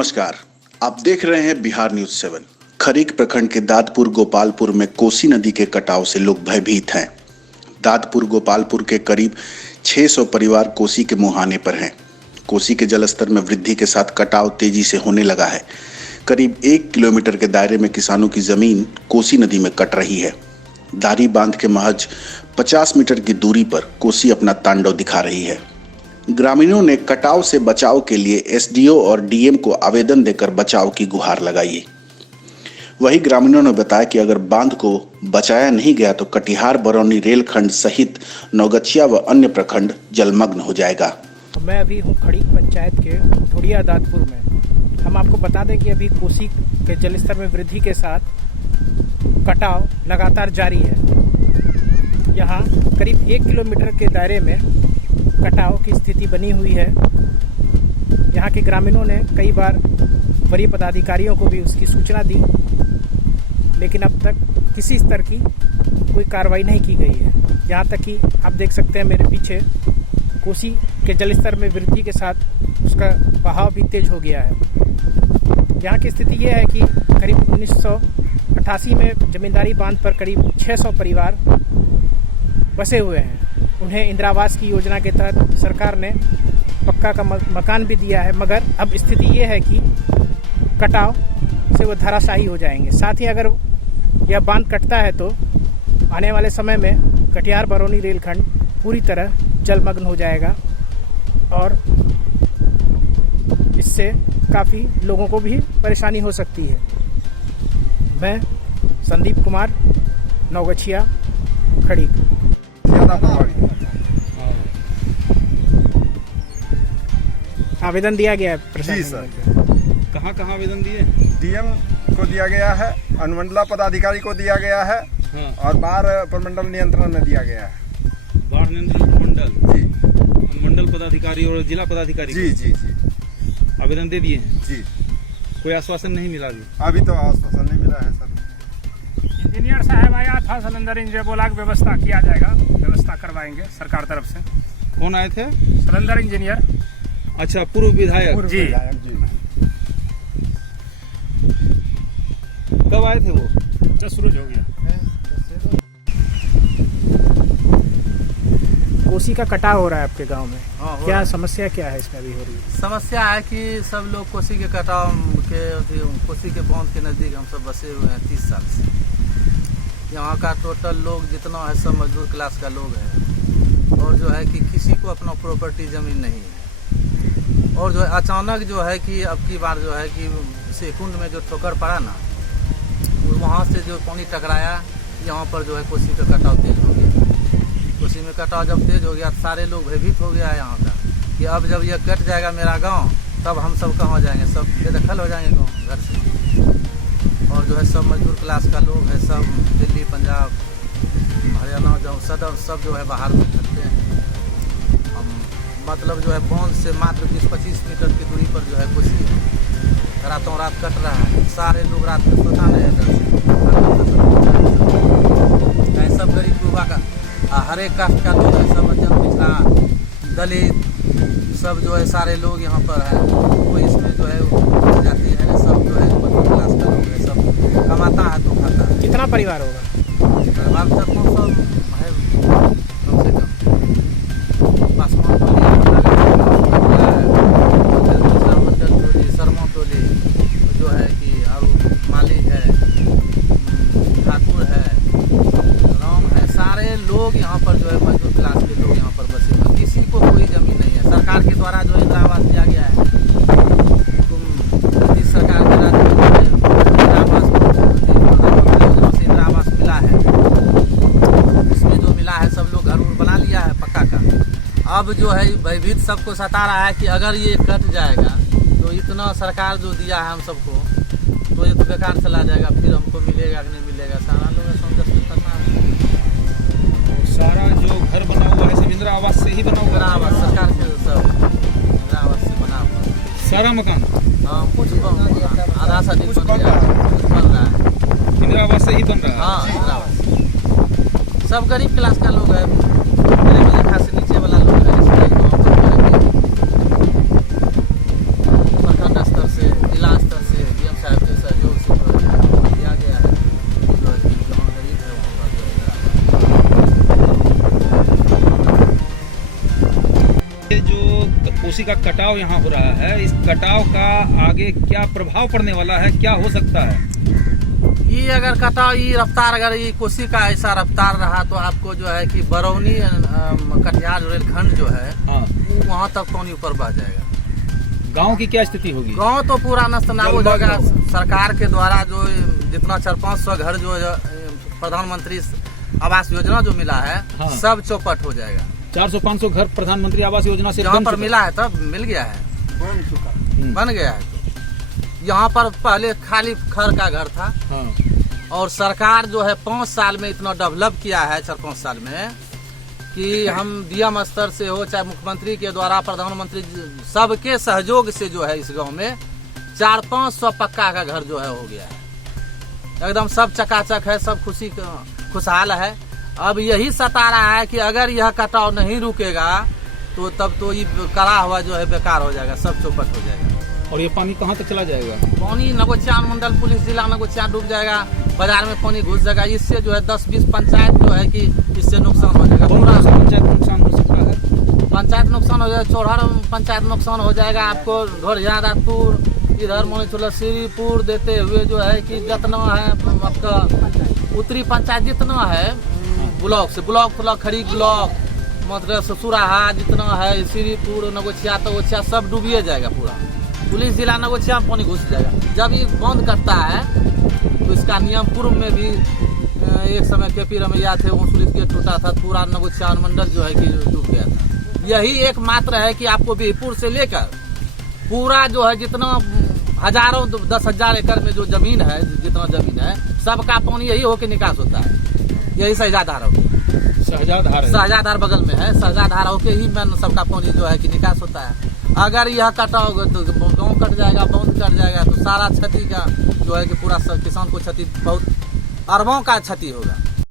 नमस्कार, आप देख रहे हैं बिहार न्यूज 7। खरीक प्रखंड के दादपुर गोपालपुर में कोसी नदी के कटाव से लोग भयभीत हैं। दादपुर गोपालपुर के करीब 600 परिवार कोसी के मुहाने पर हैं। कोसी के जलस्तर में वृद्धि के साथ कटाव तेजी से होने लगा है। करीब 1 किलोमीटर के दायरे में किसानों की जमीन कोसी नदी में कट रही है। दारी बांध के महज 50 मीटर की दूरी पर कोसी अपना तांडव दिखा रही है। ग्रामीणों ने कटाव से बचाव के लिए एसडीओ और डीएम को आवेदन देकर बचाव की गुहार लगाई। वही ग्रामीणों ने बताया कि अगर बांध को बचाया नहीं गया तो कटिहार बरौनी रेलखंड सहित नौगछिया व अन्य प्रखंड जलमग्न हो जाएगा। मैं अभी हूँ खड़ीक पंचायत के धुड़िया दादपुर में। हम आपको बता दें कि अभी कोसी के जलस्तर में वृद्धि के साथ कटाव लगातार जारी है। यहाँ करीब 1 किलोमीटर के दायरे में कटाव की स्थिति बनी हुई है। यहाँ के ग्रामीणों ने कई बार वरीय पदाधिकारियों को भी उसकी सूचना दी, लेकिन अब तक किसी स्तर की कोई कार्रवाई नहीं की गई है। यहाँ तक कि आप देख सकते हैं मेरे पीछे कोसी के जलस्तर में वृद्धि के साथ उसका बहाव भी तेज हो गया है। यहाँ की स्थिति ये है कि करीब 1988 में जमींदारी बांध पर करीब 600 परिवार बसे हुए हैं। उन्हें इंदिरा आवास की योजना के तहत सरकार ने पक्का का मकान भी दिया है, मगर अब स्थिति ये है कि कटाव से वो धराशायी हो जाएंगे। साथ ही अगर यह बांध कटता है तो आने वाले समय में कटिहार बरौनी रेलखंड पूरी तरह जलमग्न हो जाएगा और इससे काफ़ी लोगों को भी परेशानी हो सकती है। मैं संदीप कुमार, नौगछिया, खड़ीक। आवेदन दिया गया है जी सर। कहाँ कहाँ आवेदन दिए? डीएम को दिया गया है, अनुमंडला पदाधिकारी को दिया गया है। हाँ। और बाढ़ प्रमंडल नियंत्रण में दिया गया है। बाढ़ नियंत्रण प्रमंडल जी, अनुमंडल पदाधिकारी और जिला पदाधिकारी जी जी जी आवेदन दे दिए हैं। जी। कोई आश्वासन नहीं मिला अभी तो आश्वासन नहीं मिला है सर। इंजीनियर साहब आया था, सिलेंडर इंजीनियर बोला कि व्यवस्था किया जाएगा, व्यवस्था करवाएंगे सरकार तरफ से। कौन आए थे? Cylinder engineer. अच्छा, पूर्व विधायक जी। कब आए थे वो? जब शुरू हो गया कोसी का कटाव हो रहा है आपके गांव में। हाँ, क्या समस्या क्या है इसमें अभी हो रही है? समस्या है कि सब लोग कोसी के कटाव के कोसी के बांध के नज़दीक हम सब बसे हुए हैं 30 साल से। यहाँ का टोटल लोग जितना है सब मजदूर क्लास का लोग है और जो है कि किसी को अपना प्रॉपर्टी ज़मीन नहीं है। और जो है अचानक जो है कि अब की बार जो है कि सेकुंड में जो ठोकर पड़ा ना, वहाँ से जो पानी टकराया, यहाँ पर जो है कोसी का कटाव तेज हो गया। कोसी में कटाव जब तेज हो गया सारे लोग भयभीत हो गया है यहाँ का कि अब जब यह कट जाएगा मेरा गांव, तब हम सब कहाँ जाएंगे, सब बेदखल हो जाएंगे गाँव घर से। और जो है सब मजदूर क्लास का लोग है, सब दिल्ली, पंजाब, हरियाणा, जो सदर सब जो है बाहर में करते हैं। मतलब जो है बांध से मात्र 20-25 मीटर की दूरी पर जो है कोसी है। रातों रात कट रहा है, सारे लोग रात में सोता नहीं है घर से। सब गरीब युवा का हर एक कास्ट का लोग है, सब मध्यम पिछड़ा दलित सब जो है सारे लोग यहाँ पर है। कोई इसमें जो है जाति है, सब जो है मध्यम क्लास का लोग है, सब कमाता है तो खाता है। कितना परिवार होगा? परिवार तक सब है कम से कम। पासवान टोली, मंडल टोली, शर्मा टोली जो है कि और माली है, ठाकुर है, राम है, सारे लोग यहाँ पर जो है मजदूर क्लास के लोग यहाँ पर बसे हुए। किसी को कोई जमीन नहीं है। सरकार के द्वारा जो इंदिरा आवास दिया गया है, ब्रिटिश सरकार के राज्य में इंदिरा आवास मिला है। उसमें जो मिला है सब लोग घर बना लिया है पक्का का। अब जो है भयभीत सबको सता रहा है कि अगर ये कट जाएगा तो इतना सरकार जो दिया है हम सबको, तो ये तो बेकार चला जाएगा, फिर हमको मिलेगा कि नहीं मिलेगा। सारा लोग समझ करना है। सारा जो घर बना हुआ है सब इंदिरा आवास से ही बना हुआ है? इंदिरा आवास सरकार के सब इंदिरा आवास से बना हुआ सारा मकान? हाँ, कुछ आधा सा कुछ बन रहा है। इंदिरा आवास से ही बन रहा है? हाँ, इंदिरा आवास। सब गरीब क्लास का लोग है, मेरे मिडिल क्लास से नीचे वाला लोग है। प्रखंड स्तर से तो कोसी का कटाव यहाँ हो रहा है, इस कटाव का आगे क्या प्रभाव पड़ने वाला है, क्या हो सकता है? ये अगर कटाव ये रफ्तार अगर ये कोसी का ऐसा रफ्तार रहा तो आपको जो है कि बरौनी कटिहार रेलखंड जो है हाँ, वहाँ तक पानी ऊपर बह जाएगा। गांव की क्या स्थिति होगी? गांव तो पूरा नस्तनाबूद हो जाएगा। सरकार के द्वारा जो जितना 400-500 घर जो प्रधानमंत्री आवास योजना जो मिला है हाँ। सब चौपट हो जाएगा। 400-500 घर प्रधानमंत्री आवास योजना से जहाँ बन पर चुका। मिला है तब मिल गया है, बन गया है। यहाँ पर पहले खाली खर का घर था हाँ, और सरकार जो है 5 साल में इतना डेवलप किया है 4-5 साल में कि हम डीएम स्तर से हो चाहे मुख्यमंत्री के द्वारा प्रधानमंत्री सबके सहयोग से जो है इस गांव में 400-500 पक्का का घर जो है हो गया है। एकदम सब चकाचक है, सब खुशहाल है। अब यही सता रहा है कि अगर यह कटाव नहीं रुकेगा तो तब तो ये करा हुआ जो है बेकार हो जाएगा, सब चौपट हो जाएगा। और ये पानी कहाँ तक चला जाएगा? पानी नगोचिया अनुमंडल पुलिस जिला नगोचिया डूब जाएगा, बाजार में पानी घुस जाएगा। इससे जो है 10-20 पंचायत जो है कि इससे नुकसान हो जाएगा। कौन सा पंचायत नुकसान हो सकता है? पंचायत नुकसान हो जाएगा, चौहर पंचायत नुकसान हो जाएगा आपको, ढोरिया रातपुर इधर मोनीचुला श्रीपुर देते हुए जो है कि जितना है आपका उत्तरी पंचायत जितना है ब्लॉक से ब्लॉक खड़ी ब्लॉक मतलब ससुराहा जितना है श्रीपुर नगोचिया तो सब डूबिए जाएगा पूरा। पुलिस जिला नगोचिया में पानी घुस जाएगा। जब ये बंद करता है तो इसका नियम पूर्व में भी एक समय केपी रमैया थे, वो पुलिस गेट टूटा था, पूरा नगोचिया अनुमंडल जो है कि डूब गया था। यही एकमात्र है कि आपको बिहपुर से लेकर पूरा जो है जितना हजारों 10,000 एकड़ में जो जमीन है, जितना जमीन है सबका पानी यही होके निकास होता है। यही सहजाधार हो, सहजाधार बगल में है, सहजाधार होके ही में सबका पानी जो है कि निकास होता है। अगर यह कटाव तो गाँव कट जाएगा, बंद कट जाएगा तो सारा क्षति का जो है कि पूरा किसान को क्षति बहुत अरबों का क्षति होगा।